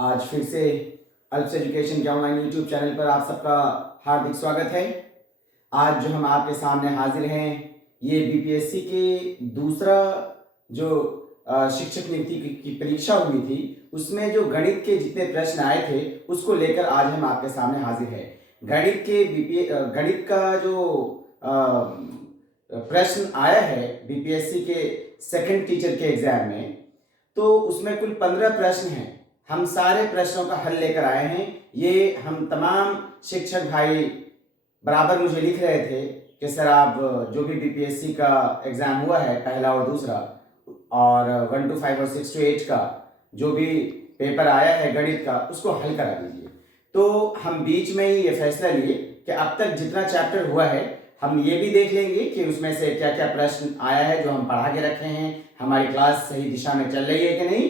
आज फिर से अल्प्स एजुकेशन के ऑनलाइन यूट्यूब चैनल पर आप सबका हार्दिक स्वागत है। आज जो हम आपके सामने हाजिर हैं ये बीपीएससी के दूसरा जो शिक्षक नियुक्ति की परीक्षा हुई थी उसमें जो गणित के जितने प्रश्न आए थे उसको लेकर आज हम आपके सामने हाजिर हैं। गणित का जो प्रश्न आया है बीपीएससी के सेकंड टीचर के एग्जाम में, तो उसमें कुल 15 प्रश्न हैं। हम सारे प्रश्नों का हल लेकर आए हैं। ये हम तमाम शिक्षक भाई बराबर मुझे लिख रहे थे कि सर आप जो भी बीपीएससी का एग्जाम हुआ है पहला और दूसरा और 1 to 5 और 6 to 8 का जो भी पेपर आया है गणित का उसको हल करा दीजिए। तो हम बीच में ही ये फैसला लिए कि अब तक जितना चैप्टर हुआ है हम ये भी देख लेंगे कि उसमें से क्या क्या प्रश्न आया है जो हम पढ़ा के रखे हैं, हमारी क्लास सही दिशा में चल रही है कि नहीं,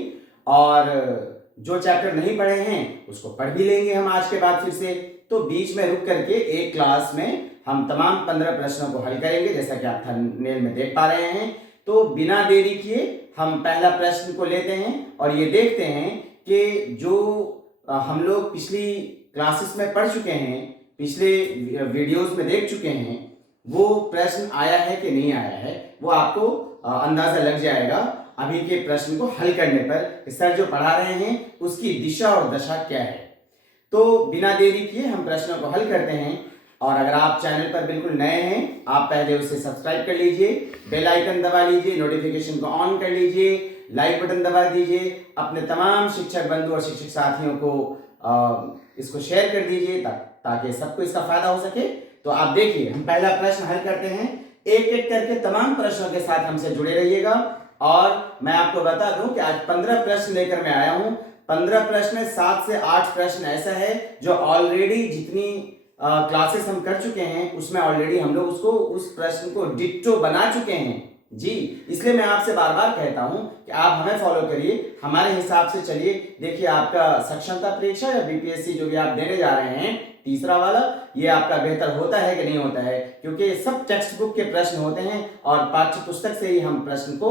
और जो चैप्टर नहीं पढ़े हैं उसको पढ़ भी लेंगे हम आज के बाद फिर से। तो बीच में रुक करके एक क्लास में हम तमाम 15 प्रश्नों को हल करेंगे जैसा कि आप थंबनेल में देख पा रहे हैं। तो बिना देरी किए हम पहला प्रश्न को लेते हैं और ये देखते हैं कि जो हम लोग पिछली क्लासेस में पढ़ चुके हैं, पिछले वीडियोस में देख चुके हैं, वो प्रश्न आया है कि नहीं आया है वो आपको अंदाजा लग जाएगा अभी के प्रश्न को हल करने पर कि सर जो पढ़ा रहे हैं उसकी दिशा और दशा क्या है। तो बिना देरी किए हम प्रश्नों को हल करते हैं। और अगर आप चैनल पर बिल्कुल नए हैं आप पहले उसे सब्सक्राइब कर लीजिए, बेल आइकन दबा लीजिए, नोटिफिकेशन को ऑन कर लीजिए, लाइक बटन दबा दीजिए, अपने तमाम शिक्षक बंधु और शिक्षक साथियों को इसको शेयर कर दीजिए ताकि सबको इसका फायदा हो सके। तो आप देखिए हम पहला प्रश्न हल करते हैं। एक एक करके तमाम प्रश्नों के साथ हमसे जुड़े रहिएगा। और मैं आपको बता दूं कि आज 15 प्रश्न लेकर मैं आया हूं। 15 प्रश्न में 7 से 8 प्रश्न ऐसा है जो ऑलरेडी जितनी क्लासेस हम कर चुके हैं उसमें ऑलरेडी हम लोग उस प्रश्न को डिट्टो बना चुके हैं जी। इसलिए मैं आपसे बार बार कहता हूं कि आप हमें फॉलो करिए, हमारे हिसाब से चलिए। देखिए आपका सक्षमता परीक्षा या बीपीएससी जो भी आप देने जा रहे हैं तीसरा वाला, ये आपका बेहतर होता है कि नहीं होता है, क्योंकि सब टेक्स्ट बुक के प्रश्न होते हैं और पाठ्य पुस्तक से ही हम प्रश्न को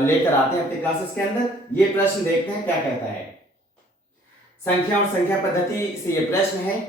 लेकर आते हैं अपने क्लासेस के अंदर। ये प्रश्न देखते हैं क्या कहता है। संख्या और संख्या पद्धति से ये प्रश्न है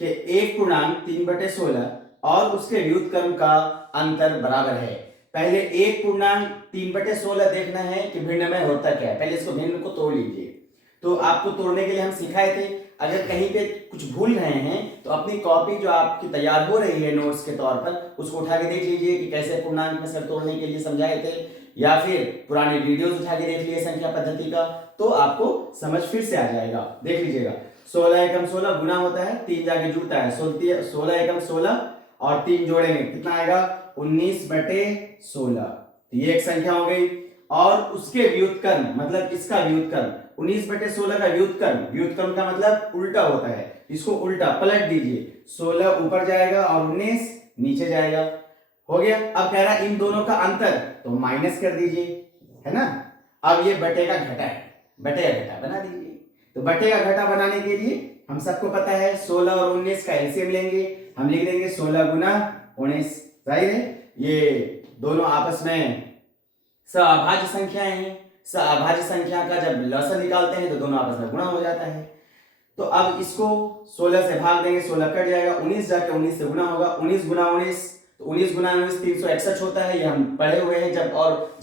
कि 1.3/16 और उसके व्युत्क्रम का अंतर बराबर है। पहले 1.3/16 देखना है कि भिन्न में होता क्या है। पहले इसको भिन्न को तोड़ लीजिए। तो आपको तोड़ने के लिए हम सिखाए थे। अगर कहीं पे कुछ भूल रहे हैं तो अपनी कॉपी जो आपकी तैयार हो रही है नोट्स के तौर पर उसको उठा के देख लीजिए कि कैसे पूर्णांक में सर तोड़ने के लिए समझाए थे, या फिर पुराने वीडियोस उठा के देख लिए संख्या पद्धति का, तो आपको समझ फिर से आ जाएगा। देख लीजिएगा 16 एकम 16 गुना होता है, 3 जाके जुड़ता है, 16 एकम 16 और 3 जोड़ेंगे कितना आएगा 19/16। ये एक संख्या हो गई। और उसके व्युत्क्रम मतलब इसका व्युत्क्रम 19/16 का व्युत्क्रम का मतलब उल्टा होता है। इसको उल्टा पलट दीजिए, 16 ऊपर जाएगा और 19 नीचे जाएगा। हो गया। अब कह रहा है इन दोनों का अंतर, तो माइनस कर दीजिए, है ना। अब ये बटे का घटा है, बटे का घटा बना दीजिए। तो बटे का घटा बनाने के लिए हम सबको पता है 16 और 19 का एलसीएम लेंगे। हम लिख देंगे 16 गुना 19। जाहिर है ये दोनों आपस में सअभाज्य संख्याएं हैं। सअभाज्य संख्या का जब लसाअ निकालते हैं तो दोनों आपस में गुणा हो जाता है। तो अब इसको 16 से भाग देंगे, 16 कट जाएगा, 19 जाके 19 से गुणा होगा, 19 गुना 19, तो 19 गुना 19 361 होता है। ये हम पढ़े हुए हैं जब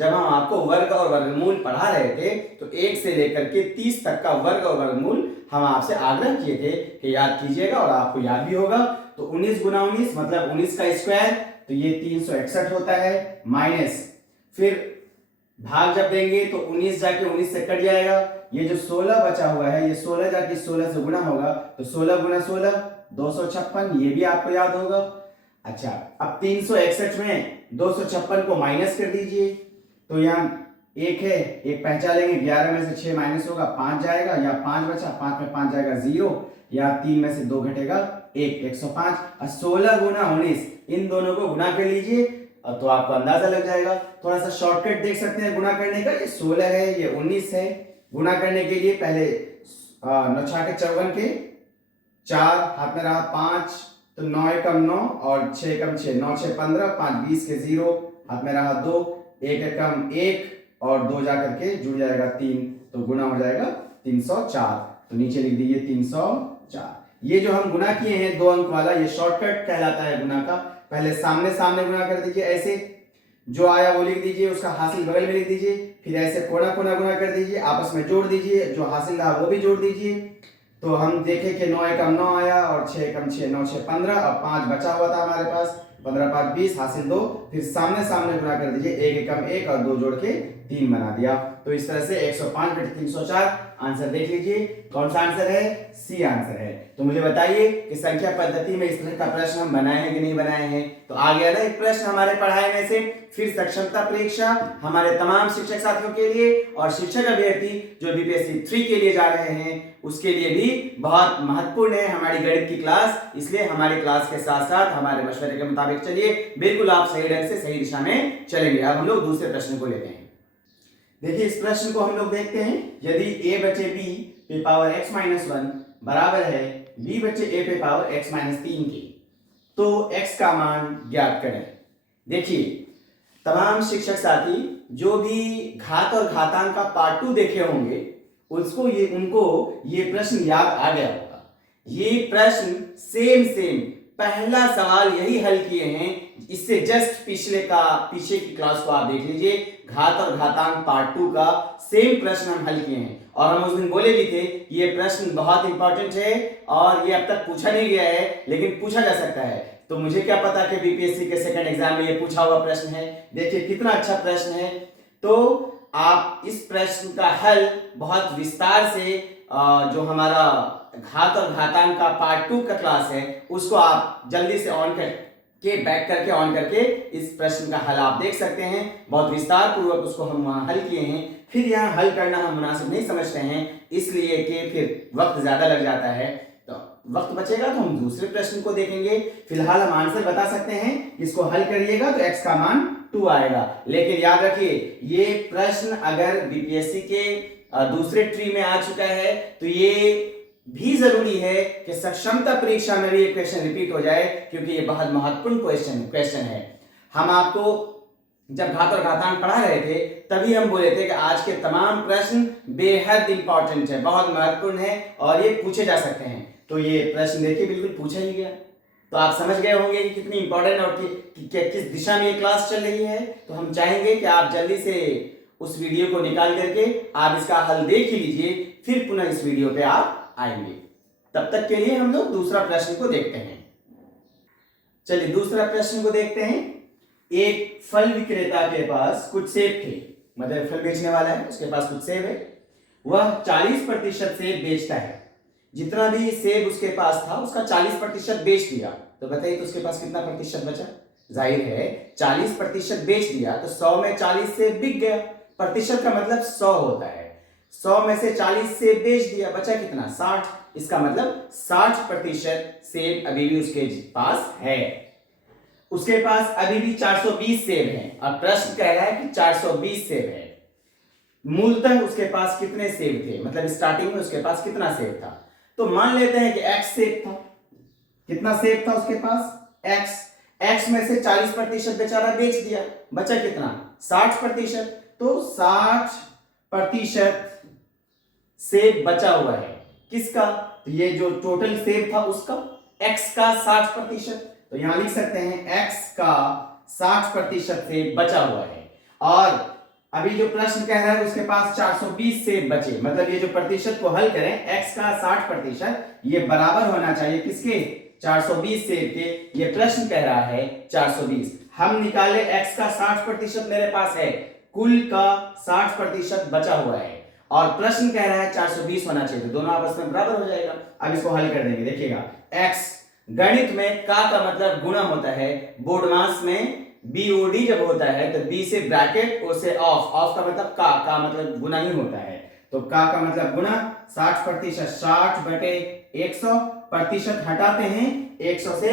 हम आपको वर्ग और वर्गमूल पढ़ा रहे थे तो 1 से लेकर के 30 तक का वर्ग और वर्गमूल हम आपसे आग्रह किए थे कि याद कीजिएगा और आपको याद भी होगा। तो 19 गुना 19 मतलब 19 का स्क्वायर, तो ये 361 होता है, माइनस फिर भाग जब देंगे तो 19 जाके 19 से कट जाएगा। ये जो 16 बचा हुआ है ये 16 जाके 16 से गुणा होगा, तो 16 गुना 16 256, ये भी आपको याद होगा। अच्छा, अब 361 में 256 को माइनस कर दीजिए। तो यहाँ एक है, एक पहचान लेंगे, 11 में से 6 माइनस होगा, 5 जाएगा, या 5 बचा, 5 में 5 जाएगा 0, या 3 में से 2 घटेगा 1, 105। और 16 गुना 19 इन दोनों को गुना कर लीजिए तो आपको अंदाजा लग जाएगा। थोड़ा सा शॉर्टकट देख सकते हैं गुना करने का। ये 16 है, ये 19 है। गुना करने के लिए पहले 9 छाके 54 के 4 हाथ में रहा 5, तो 9 एकम 9 और 6 एकम 6, 9 6 15, 5 20 के 0 हाथ में रहा 2, 1 एकम 1 और 2 जाकर के जुड़ जाएगा 3, तो गुना हो जाएगा 304। तो नीचे लिख दीजिए 304। ये जो हम गुना किए हैं 2 अंक वाला, ये शॉर्टकट कहलाता है गुना का। पहले सामने सामने गुना कर दीजिए, ऐसे जो आया वो लिख दीजिए, उसका हासिल बगल में लिख दीजिए, फिर ऐसे कोना कोना गुना कर दीजिए, आपस में जोड़ दीजिए, जो हासिल रहा वो भी जोड़ दीजिए। तो हम देखें कि 9 एकम 9 आया और 6 एकम 6, 9 6 15 और 5 बचा हुआ था हमारे पास, 15 5 20 हासिल 2, फिर सामने सामने गुना कर दीजिए, 1 एकम 1 और 2 जोड़ के 3 बना दिया। तो इस तरह से 105 बटे 304 आंसर देख लीजिए। कौन सा आंसर है? सी आंसर है। तो मुझे बताइए कि संख्या पद्धति में इस तरह का प्रश्न हम बनाए हैं कि नहीं बनाए हैं। तो आ गया ना एक प्रश्न हमारे पढ़ाई में से। फिर सक्षमता परीक्षा हमारे तमाम शिक्षक साथियों के लिए और शिक्षक अभ्यर्थी जो बीपीएससी 3 के लिए जा रहे हैं उसके लिए भी बहुत महत्वपूर्ण है हमारी गणित की क्लास। इसलिए हमारी क्लास के साथ साथ हमारे मशवरे के मुताबिक चलिए, बिल्कुल आप सही ढंग से सही दिशा में चलेंगे। अब हम लोग दूसरे प्रश्न को लेते हैं। देखिए इस प्रश्न को हम लोग देखते हैं। यदि a बचे b पे पावर x माइनस 1 बराबर है b बचे a पे पावर x माइनस 3 के, तो x का मान ज्ञात करें। देखिए तमाम शिक्षक साथी जो भी घात और घातांक का पार्ट 2 देखे होंगे उनको ये प्रश्न याद आ गया होगा। ये प्रश्न सेम पहला सवाल यही हल किए हैं। इससे जस्ट पीछे की क्लास को आप देख लीजिए, घात और घातांक पार्ट 2 का सेम प्रश्न हम हल किए हैं। और हम उस दिन बोले भी थे ये प्रश्न बहुत इंपॉर्टेंट है और ये अब तक पूछा नहीं गया है, लेकिन पूछा जा सकता है। तो मुझे क्या पता कि बीपीएससी के सेकंड एग्जाम में ये पूछा हुआ प्रश्न है। देखिए कितना अच्छा प्रश्न है। तो आप इस प्रश्न का हल बहुत विस्तार से जो हमारा घात और घातांक का पार्ट 2 का क्लास है उसको आप जल्दी से बैक करके ऑन करके इस प्रश्न का हल आप देख सकते हैं। बहुत विस्तार पूर्वक उसको हम वहां हल किए हैं। फिर यहाँ हल करना हम मुनासिब नहीं समझते हैं, इसलिए कि फिर वक्त ज्यादा लग जाता है। तो वक्त बचेगा तो हम दूसरे प्रश्न को देखेंगे। फिलहाल हम आंसर बता सकते हैं, इसको हल करिएगा तो x का मान 2 आएगा। लेकिन याद रखिए ये प्रश्न अगर बीपीएससी के दूसरे ट्री में आ चुका है तो ये भी जरूरी है कि सक्षमता परीक्षा में भी ये क्वेश्चन रिपीट हो जाए, क्योंकि ये बहुत महत्वपूर्ण क्वेश्चन है। हम आपको जब घात और घातांक पढ़ा रहे थे तभी हम बोले थे कि आज के तमाम प्रश्न बेहद इंपॉर्टेंट है, बहुत महत्वपूर्ण है और ये पूछे जा सकते हैं। तो ये प्रश्न देखिए बिल्कुल पूछा ही गया। तो आप समझ गए होंगे कि कितनी इंपॉर्टेंट और किस दिशा में ये क्लास चल रही है। तो हम चाहेंगे कि आप जल्दी से उस वीडियो को निकाल करके आप इसका हल देख ही लीजिए, फिर पुनः इस वीडियो पे आप आएंगे। तब तक के लिए हम लोग दूसरा प्रश्न को देखते हैं। चलिए दूसरा प्रश्न को देखते हैं। एक फल विक्रेता के पास कुछ सेब थे, मतलब फल बेचने वाला है, उसके पास कुछ सेब है। वह 40% सेब बेचता है। जितना भी सेब उसके पास था उसका 40% बेच दिया। तो बताइए तो उसके पास कितना प्रतिशत बचा? जाहिर है 40% बेच दिया तो 100 में 40 सेब बिक गया। प्रतिशत का मतलब 100 होता है। 100 में से 40 सेब बेच दिया, बचा कितना? 60। इसका मतलब 60% सेब अभी भी उसके पास है। उसके पास अभी भी 420 सेब हैं और प्रश्न कह रहा है कि 420 सेब है। मूलतः उसके पास कितने सेब थे, मतलब स्टार्टिंग में उसके पास कितना सेब था? तो मान लेते हैं कि x सेब था। कितना सेब था उसके पास? x में से 40% बेचारा बेच दिया, बचा कितना? 60%। तो 60% सेब बचा हुआ है। किसका? तो ये जो टोटल सेब था उसका, x का 60%। तो यहां लिख सकते हैं x का 60% सेब बचा हुआ है। और अभी जो प्रश्न कह रहा है उसके पास 420 सेब बचे, मतलब ये जो प्रतिशत को हल करें x का 60% ये बराबर होना चाहिए किसके? 420 सेब के। ये प्रश्न कह रहा है 420। हम निकाले x का 60% मेरे पास है, कुल का 60% बचा हुआ है और प्रश्न कह रहा है 420 होना चाहिए, तो दोनों आपस में बराबर हो जाएगा। अब इसको हल कर देंगे। देखिएगा x गणित में का मतलब गुणा होता है। बोर्ड मास में BOD जब होता है तो B से ब्रैकेट, O से ऑफ का मतलब का मतलब गुना ही होता है। तो का मतलब गुना। 60% 60 बटे 100, प्रतिशत हटाते हैं 100 से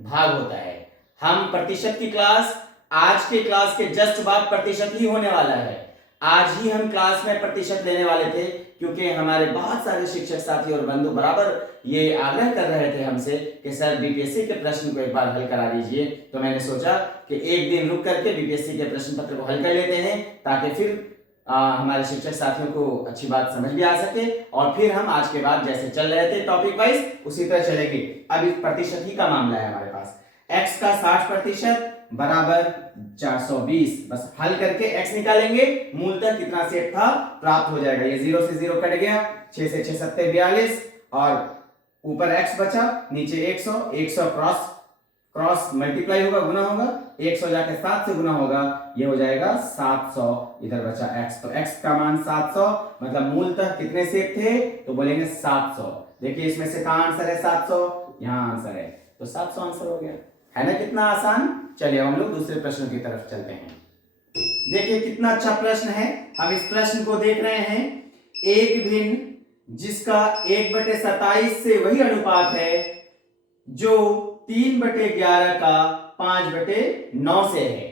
भाग होता है। हम प्रतिशत की क्लास आज के क्लास के जस्ट बाद प्रतिशत ही होने वाला है। आज ही हम क्लास में प्रतिशत लेने वाले थे, क्योंकि हमारे बहुत सारे शिक्षक साथी और बंधु बराबर ये आग्रह कर रहे थे हमसे कि सर बीपीएससी के प्रश्न को एक बार हल करा दीजिए। तो मैंने सोचा कि एक दिन रुक करके बीपीएससी के प्रश्न पत्र को हल कर लेते हैं, ताकि फिर हमारे शिक्षक साथियों को अच्छी बात समझ भी आ सके और फिर हम आज के बाद जैसे चल रहे थे टॉपिक वाइज उसी तरह चलेंगे। अब इस प्रतिशत ही का मामला है हमारे पास। x का 60% बराबर 420। बस हल करके x निकालेंगे, मूलतः कितना सेट था प्राप्त हो जाएगा। ये 0 से 0 कट गया, 6 से 6 सत्ते 42 और ऊपर x बचा, नीचे 100। 100 क्रॉस क्रॉस मल्टीप्लाई होगा, गुना होगा, 100 जाके 7 से गुना होगा, ये हो जाएगा 700। इधर बचा x, तो x का मान 700, मतलब मूलतः कितने सेट थे तो बोलेंगे 700। देखिए इसमें से कहां आंसर है 700, यहां आंसर है, तो 700 आंसर हो गया। है ना कितना आसान। चलिए हम लोग दूसरे प्रश्न की तरफ चलते हैं। देखिए कितना अच्छा प्रश्न है। हम इस प्रश्न को देख रहे हैं, एक भिन्न जिसका 1/27 से वही अनुपात है जो 3/11 का 5/9 से है।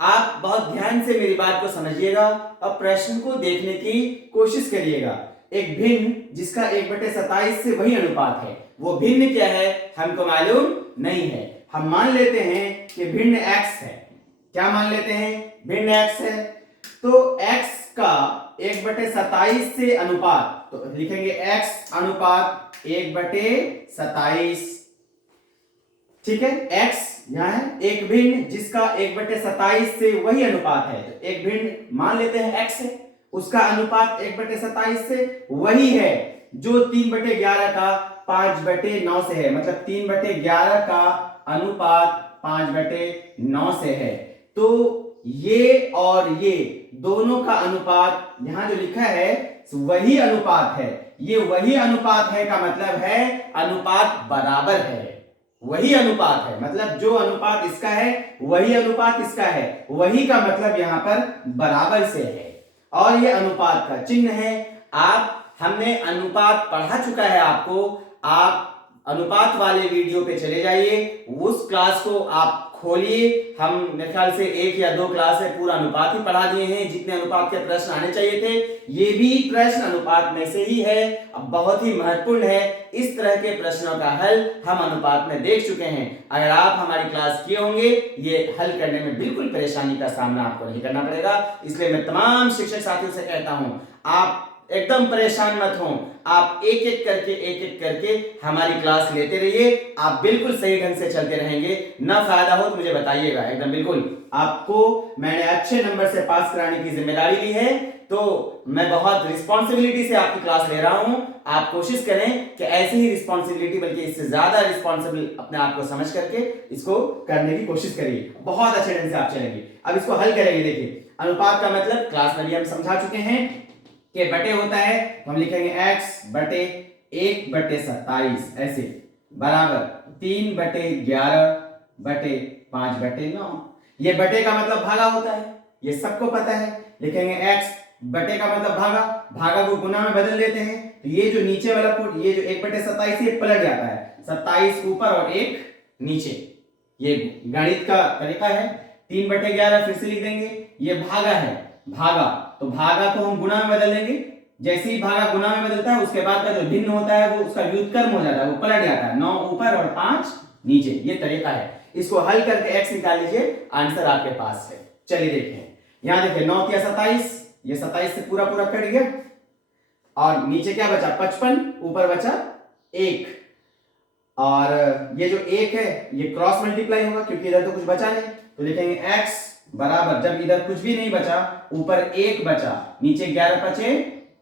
आप बहुत ध्यान से मेरी बात को समझिएगा और प्रश्न को देखने की कोशिश करिएगा। एक भिन्न जिसका 1/27 से वही अनुपात है, वो भिन्न क्या है हमको मालूम नहीं है। हम मान लेते हैं कि भिन्न x है। क्या मान लेते हैं, भिन्न x है। तो x का 1/27 से अनुपात, तो लिखेंगे x अनुपात 1/27। ठीक है, x यहां है। एक भिन्न जिसका 1/27 से वही अनुपात है, तो एक भिन्न मान लेते हैं x है, उसका अनुपात 1/27 से वही है जो 3/11 का 5/9 से है, मतलब 3/11 का अनुपात 5/9 से है। तो ये और ये दोनों का अनुपात यहां जो लिखा है वही अनुपात है। ये वही अनुपात है का मतलब है अनुपात बराबर है। वही अनुपात है मतलब जो अनुपात इसका है वही अनुपात इसका है, वही का मतलब यहां पर बराबर से है। और ये अनुपात का चिन्ह है। हमने अनुपात पढ़ा चुका है आपको। आप अनुपात वाले वीडियो पे चले जाइए, उस क्लास को आप खोलिए। हम मेरे ख्याल से 1 या 2 क्लास में पूरा अनुपात ही पढ़ा दिए हैं। जितने अनुपात के प्रश्न आने चाहिए थे ये भी प्रश्न अनुपात में से ही है। अब बहुत ही महत्वपूर्ण है, इस तरह के प्रश्नों का हल हम अनुपात में देख चुके हैं। अगर आप हमारी क्लास किए होंगे, ये हल करने में बिल्कुल परेशानी का सामना आपको नहीं करना पड़ेगा। इसलिए मैं तमाम शिक्षक साथियों से कहता हूं, आप एकदम परेशान मत हो। आप एक एक करके हमारी क्लास लेते रहिए। आप बिल्कुल सही ढंग से चलते रहेंगे। ना फायदा हो तो मुझे बताइएगा, एकदम बिल्कुल। आपको मैंने अच्छे नंबर से पास कराने की जिम्मेदारी ली है, तो मैं बहुत रिस्पॉन्सिबिलिटी से आपकी क्लास ले रहा हूं। आप कोशिश करें कि ऐसी ही रिस्पॉन्सिबिलिटी बल्कि इससे ज्यादा रिस्पॉन्सिबल अपने आप को समझ करके इसको करने की कोशिश करिए। बहुत अच्छे ढंग से आप चलेंगे। अब इसको हल करेंगे। देखिए अनुपात का मतलब क्लास में भी हम समझा चुके हैं कि बटे होता है, तो हम लिखेंगे x बटे 1/27 ऐसे बराबर 3/11 बटे 5/9। ये बटे का मतलब भागा होता है, ये सबको पता है। लिखेंगे x बटे का मतलब भागा, भागा को गुना में बदल देते हैं, तो ये जो नीचे वाला पुट, ये जो 1/27 ये पलट जाता है, 27 ऊपर और 1 नीचे। ये गणित का तरीका है। 3/11 फिर से लिख देंगे, ये भागा है, भागा, तो भागा को हम गुना में बदल देंगे। जैसे ही भागा गुना में बदलता है उसके बाद का जो भिन्न होता है वो उसका व्युत्क्रम हो जाता है, वो पलट जाता है, 9 ऊपर और 5 नीचे। ये तरीका है। इसको हल करके x निकाल लीजिए, आंसर आपके पास है। चलिए देखें, यहां देखिए 9 या 27, ये 27 से पूरा पूरा कट गया और नीचे क्या बचा 55, ऊपर बचा 1। और ये जो 1 है ये क्रॉस मल्टीप्लाई होगा क्योंकि इधर तो कुछ बचा नहीं, तो लिखेंगे x बराबर, जब इधर कुछ भी नहीं बचा, ऊपर 1 बचा, नीचे 11 बचे,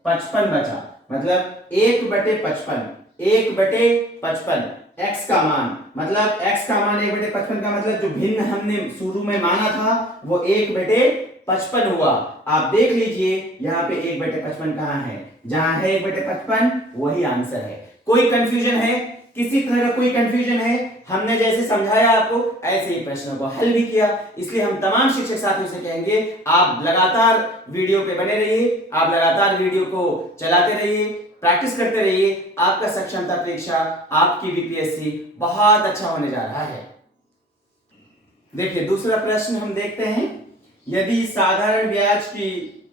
55 बचा, मतलब 1/55, 1/55 x का मान, मतलब x का मान 1/55 का मतलब जो भिन्न हमने शुरू में माना था वो 1/55 हुआ। आप देख लीजिए यहाँ पे 1/55 कहाँ है, जहां है 1/55 वही आंसर है। कोई कंफ्यूजन है, किसी तरह का कोई कंफ्यूजन है, हमने जैसे समझाया आपको ऐसे ही प्रश्नों को हल भी किया। इसलिए हम तमाम शिक्षक साथियों से कहेंगे आप लगातार वीडियो पे बने रहिए, आप लगातार वीडियो को चलाते रहिए, प्रैक्टिस करते रहिए। आपका सक्षमता परीक्षा, आपकी बीपीएससी बहुत अच्छा होने जा रहा है। देखिए दूसरा प्रश्न हम देखते हैं, यदि साधारण ब्याज की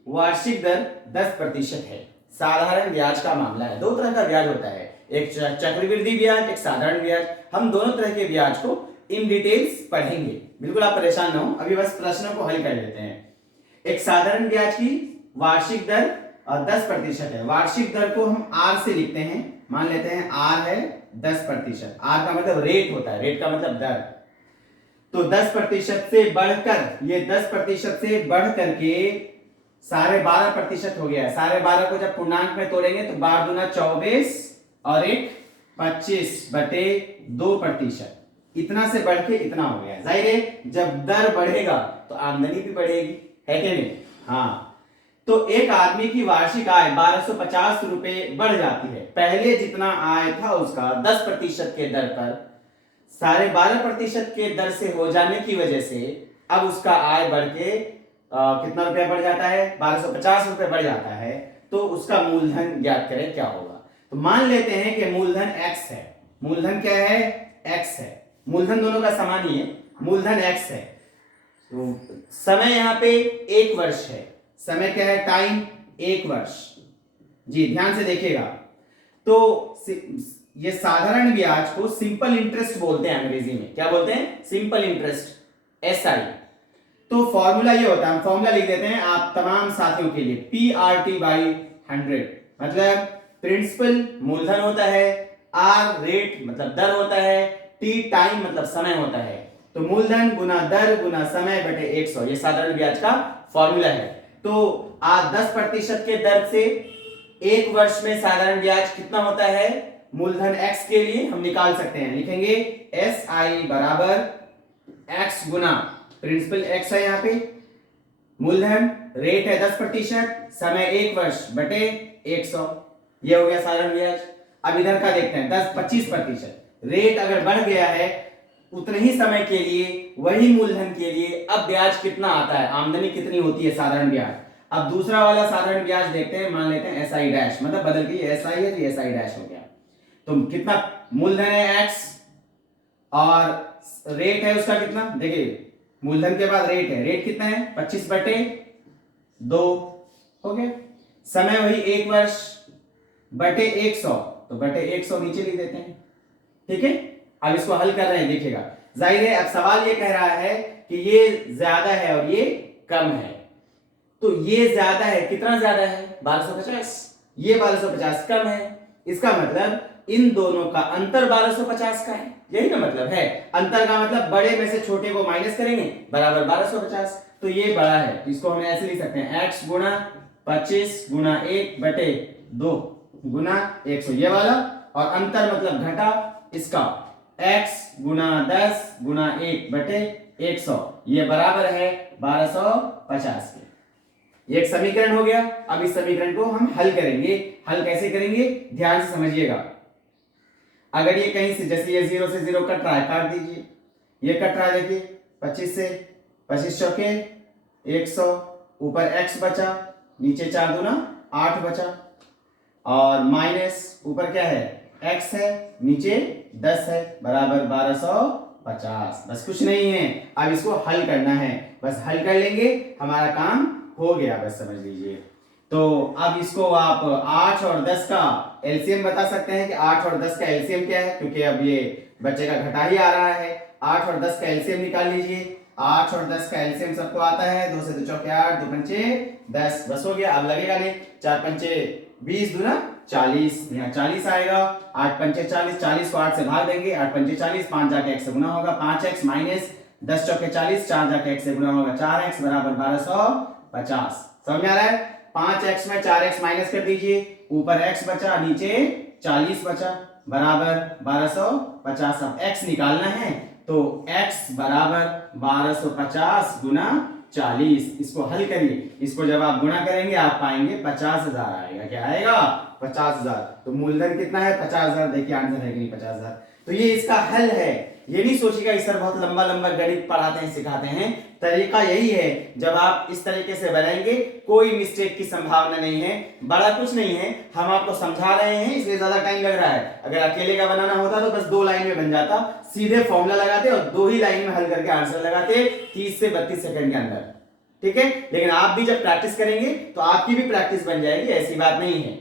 वार्षिक दर 10% है। साधारण ब्याज का मामला है। 2 तरह का ब्याज होता है, एक चक्रवृद्धि ब्याज, एक साधारण ब्याज। हम दोनों तरह के ब्याज को इन डिटेल्स पढ़ेंगे, बिल्कुल आप परेशान ना हो। अभी बस प्रश्नों को हल कर लेते हैं। एक साधारण ब्याज की वार्षिक दर और 10% है। वार्षिक दर को हम आर से लिखते हैं, मान लेते हैं आर है 10%। आर का मतलब रेट होता है, रेट का मतलब दर। तो 10% से बढ़कर, ये 10% से बढ़ करके 12.5% हो गया है। 12.5 को जब पूर्णांक में तोड़ेंगे तो 12 दूना 24 और 1 25/2%। इतना से बढ़ के इतना हो गया। जाहिर है जब दर बढ़ेगा तो आमदनी भी बढ़ेगी, है कि नहीं? हाँ। तो एक आदमी की वार्षिक आय 1250 रुपए बढ़ जाती है। पहले जितना आय था उसका 10% के दर पर 12.5% के दर से हो जाने की वजह से अब उसका आय बढ़ के कितना रुपया बढ़ जाता है? 1250 रुपए बढ़ जाता है। तो उसका मूलधन ज्ञात करें क्या होगा। तो मान लेते हैं कि मूलधन x है। मूलधन क्या है? x है। मूलधन दोनों का समान ही है, मूलधन x है। तो समय यहाँ पे 1 वर्ष है। समय क्या है? टाइम 1 वर्ष। जी ध्यान से देखिएगा। तो ये साधारण ब्याज को सिंपल इंटरेस्ट बोलते हैं अंग्रेजी में। क्या बोलते हैं? Simple interest, SI। तो फॉर्मूला ये होता है, हम फॉर्मूला लिख देते हैं आप तमाम साथियों के लिए, PRT/100। मतलब प्रिंसिपल मूलधन होता है, R रेट मतलब दर होता है, T टाइम मतलब समय होता है। तो मूलधन गुना दर गुना समय बटे 100, ये साधारण ब्याज का फॉर्मूला है। तो आज 10% के दर से 1 वर्ष में साधारण ब्याज कितना होता है? मूलधन x के लिए हम निकाल सकते हैं, लिखेंगे SI बराबर x गुना प्रिंसिपल x है, यहाँ पे मूलधन रेट है 10%, समय 1 वर्ष बटे 100, ये हो गया साधारण ब्याज। अब इधर का देखते हैं 25%। रेट अगर बढ़ गया है उतने ही समय के लिए वही मूलधन के लिए अब ब्याज कितना आता है, आमदनी कितनी होती है साधारण ब्याज। अब दूसरा वाला साधारण ब्याज देखते हैं, मान लेते हैं SI डैश, मतलब बदल के SI है तो SI डैश हो गया। तो कितना मूलधन है x और रेट है उसका कितना, देखिए मूलधन के बाद रेट है, रेट कितना है 25/2 हो गया। समय वही 1 वर्ष बटे 100, तो बटे 100 नीचे लिख देते हैं। ठीक है, अब इसको हल कर रहे हैं, देखिएगा। जाहिर है अब सवाल ये कह रहा है कि ये ज्यादा है और ये कम है। तो ये ज्यादा है, कितना ज्यादा है? 1250। ये 1250 कम है, इसका मतलब इन दोनों का अंतर 1250 का है, यही ना मतलब है। अंतर का मतलब बड़े में से छोटे को माइनस करेंगे बराबर 1250। तो ये बड़ा है, तो इसको हम ऐसे लिख सकते हैं x गुना 25 गुना 1 बटे 2 गुना 100, ये वाला। और अंतर मतलब घटा इसका, x गुना 10 गुना 1 बटे 100, ये बराबर है 1250 के। ये एक समीकरण हो गया। अब इस समीकरण को हम हल करेंगे। हल कैसे करेंगे, ध्यान से समझिएगा। अगर ये कहीं से, जैसे ये 0 से 0 कट रहा है, काट दीजिए। ये कट रहा है, देखिए 25 से 25 चौके 100, ऊपर x बचा, नीचे 4 दूना 8 बचा, और माइनस ऊपर क्या है x है, नीचे 10 है, बराबर 1250। बस कुछ नहीं है, अब इसको हल करना है। बस हल कर लेंगे, हमारा काम हो गया, बस समझ लीजिए। तो अब इसको आप 8 और 10 का एलसीएम बता सकते हैं कि 8 और 10 का एलसीएम क्या है, क्योंकि अब ये बच्चे का घटा ही आ रहा है। 8 और 10 का एलसीएम निकाल लीजिए। 8 और 10 का एलसीएम सबको आता है, 2 से 2 चौके 8, 2 पंचे 10, बस हो गया। अब लगेगा नहीं, 4 पंचे 20 दूना 40, यहाँ 40 आएगा। 8 पंचे 40, 40 को 8 से भाग देंगे, 8 पंचे 40, 5 जाके x से गुना होगा, 5x माइनस 10 चौके 40, 4 जाके x से गुना होगा, 4x बराबर 1250। समझ में आ रहा है? 5x में 4x माइनस कर दीजिए, ऊपर x बचा, नीचे 40 बचा, बराबर 1250। अब x निकालना है तो x बराबर 1250 गुना 40। इसको हल करिए, इसको जब आप गुणा करेंगे आप पाएंगे 50,000 आएगा। क्या आएगा? 50,000। तो मूलधन कितना है? 50,000। देखिए आंसर है कि नहीं 50,000। तो ये इसका हल है। ये नहीं सोचिएगा इस तरह बहुत लंबा लंबा गणित पढ़ाते हैं सिखाते हैं, तरीका यही है। जब आप इस तरीके से बनाएंगे कोई मिस्टेक की संभावना नहीं है, बड़ा कुछ नहीं है, हम आपको समझा रहे हैं इसलिए ज्यादा टाइम लग रहा है। अगर अकेले का बनाना होता तो बस 2 लाइन में बन जाता, सीधे फॉर्मूला लगाते और 2 ही लाइन में हल करके आंसर लगाते 30 से 32 सेकंड के अंदर। ठीक है, लेकिन आप भी जब प्रैक्टिस करेंगे तो आपकी भी प्रैक्टिस बन जाएगी, ऐसी बात नहीं है।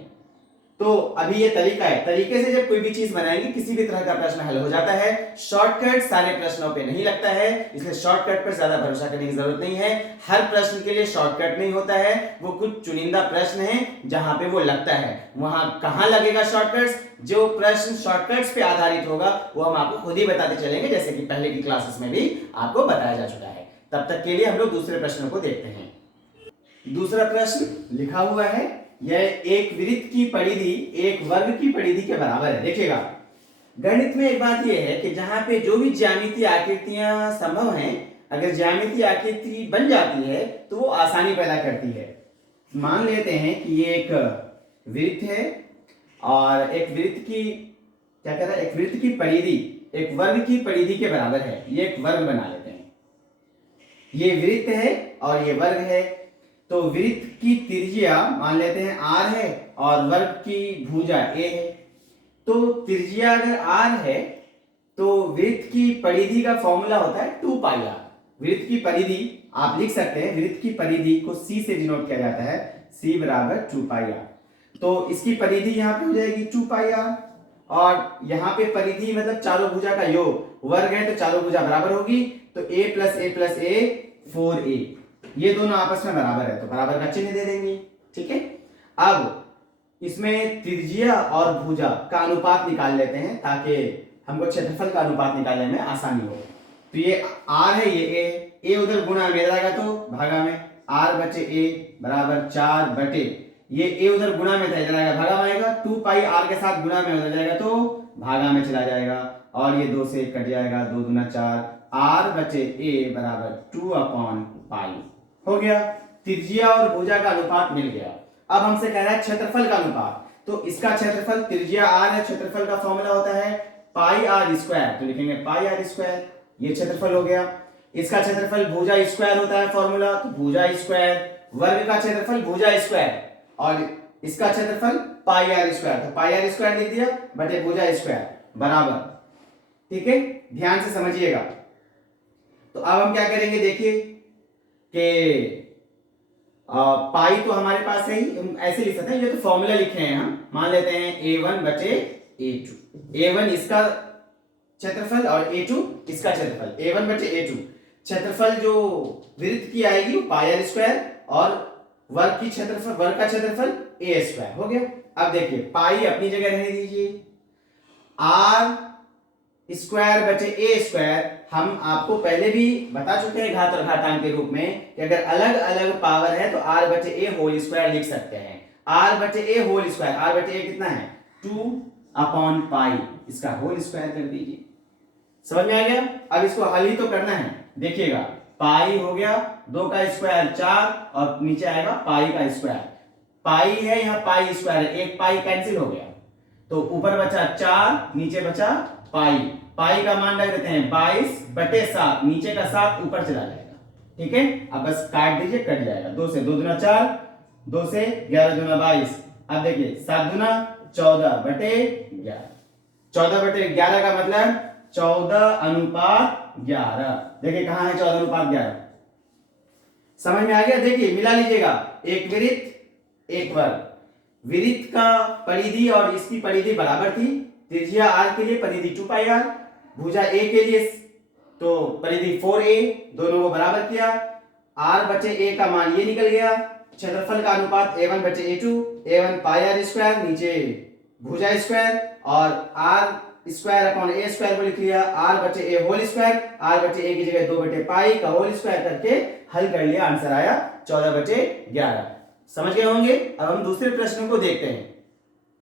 तो अभी ये तरीका है, तरीके से जब कोई भी चीज बनाएंगे किसी भी तरह का प्रश्न हल हो जाता है। शॉर्टकट सारे प्रश्नों पे नहीं लगता है, इसलिए शॉर्टकट पर ज्यादा भरोसा करने की जरूरत नहीं है। हर प्रश्न के लिए शॉर्टकट नहीं होता है, वो कुछ चुनिंदा प्रश्न है जहां पे वो लगता है। वहां कहां लगेगा शॉर्टकट्स? जो प्रश्न शॉर्टकट्स पे आधारित होगा वो हम आपको खुद ही बताते चलेंगे, जैसे कि पहले की क्लासेस में भी आपको बताया जा चुका है। तब तक के लिए हम लोग दूसरे प्रश्न को देखते हैं। दूसरा प्रश्न लिखा हुआ है, यह एक वृत्त की परिधि एक वर्ग की परिधि के बराबर है। देखिएगा, गणित में एक बात यह है कि जहां पे जो भी ज्यामितीय आकृतियां संभव हैं, अगर ज्यामितीय आकृति बन जाती है तो वो आसानी पैदा करती है। मान लेते हैं कि ये एक वृत्त है और एक वृत्त की क्या कहता है, एक वृत्त की परिधि एक वर्ग की परिधि के बराबर है। ये एक वर्ग बना लेते हैं, ये वृत्त है और ये वर्ग है। तो वृत्त की त्रिज्या मान लेते हैं r है और वर्ग की भुजा a है। तो त्रिज्या अगर r है तो वृत्त की परिधि का फॉर्मूला होता है 2 पाई r। वृत्त की परिधि आप लिख सकते हैं, वृत्त की परिधि को c से डिनोट किया जाता है, c बराबर 2 पाई r। तो इसकी परिधि यहाँ पे हो जाएगी 2 पाई r और यहाँ पे परिधि मतलब चारों भुजा का योग, वर्ग है तो चारों भुजा बराबर होगी, तो a प्लस a 4a, ये दोनों आपस में बराबर है तो बराबर का चिन्ह दे देंगे। ठीक है, अब इसमें त्रिज्या और भुजा का अनुपात निकाल लेते हैं ताकि हमको क्षेत्रफल का अनुपात निकालने में आसानी हो। तो ये r है, ये a उधर गुणा में जाएगा तो भागा में, r बचे a बराबर 4 बटे, ये a उधर गुणा में चला जाएगा भागा में आएगा, 2 पाई r के साथ गुणा में हो जाएगा तो भागा में चला जाएगा और ये 2 से कट जाएगा, 2 दूना 4, r बचे a बराबर 2 अपॉन पाई हो गया। त्रिज्या और भुजा का अनुपात मिल गया। अब हमसे कह रहा है क्षेत्रफल का अनुपात, तो इसका क्षेत्रफल त्रिज्या r है, क्षेत्रफल का फॉर्मूला होता है पाई r स्क्वायर, तो लिखेंगे पाई r स्क्वायर, ये क्षेत्रफल हो गया। इसका क्षेत्रफल भुजा स्क्वायर होता है फॉर्मूला, तो भुजा स्क्वायर, वर्ग का क्षेत्रफल भुजा स्क्वायर और इसका क्षेत्रफल पाई r स्क्वायर, तो पाई r स्क्वायर लिख दिया बटे भुजा स्क्वायर बराबर। ठीक है, ध्यान से समझिएगा। तो अब हम क्या करेंगे, देखिए कि पाई तो हमारे पास है ही, हम ऐसे लिख सकते हैं, ये तो फॉर्मूला लिखे हैं हम, मान लेते हैं a1 बचे a2, a1 इसका क्षेत्रफल और a2 इसका क्षेत्रफल, a1 बचे a2, क्षेत्रफल जो वृत्त की आएगी वो पाई r स्क्वायर और वर्ग की क्षेत्रफल, वर्ग का क्षेत्रफल a स्क्वायर हो गया। अब देखिए पाई अपनी जगह रहने दीजिए, r स्क्वायर बचे ए स्क्वायर, हम आपको पहले भी बता चुके हैं घात और घातांक के रूप में कि अगर अलग अलग पावर है तो r बचे ए होल स्क्वायर लिख सकते हैं। r बचे ए होल स्क्वायर, r बचे ए कितना है 2 अपॉन पाई, इसका होल स्क्वायर कर दीजिए। समझ में आ गया? अब इसको हल ही तो करना है। देखिएगा पाई हो गया 2 का स्क्वायर 4 और नीचे आएगा पाई का स्क्वायर, पाई है यहाँ पाई स्क्वायर है, एक पाई कैंसिल हो गया तो ऊपर बचा 4 नीचे बचा पाई, पाई का मान रख देते हैं 22 बटे 7, नीचे का 7 ऊपर चला जाएगा। ठीक है, अब बस काट दीजिए, कट जाएगा, 2 से 2 दूना 4, 2 से 11 दूना 22। अब देखिए 7 दूना 14 बटे 11, 14 बटे 11 का मतलब 14 अनुपात 11। देखिए कहां है 14 अनुपात 11, समझ में आ गया? देखिए मिला लीजिएगा, एक वृत्त एक वर्ग, वृत्त का परिधि और इसकी परिधि बराबर थी, त्रिज्या r के लिए परिधि 2 पाई r, भुजा a के लिए तो परिधि 4a, दोनों को बराबर किया, r बचे a का मान ये निकल गया, क्षेत्रफल का अनुपात a1 बचे a2, a1 पाई r स्क्वायर नीचे भुजा स्क्वायर और r square upon a square को लिख लिया, r बचे a होल स्क्वायर, r बचे a की जगह 2 बटे पाई का होल स्क्वायर करके हल कर लिया, आंसर आया 14 बटे 11। समझ गए होंगे? अब हम दूसरे प्रश्न को देखते हैं।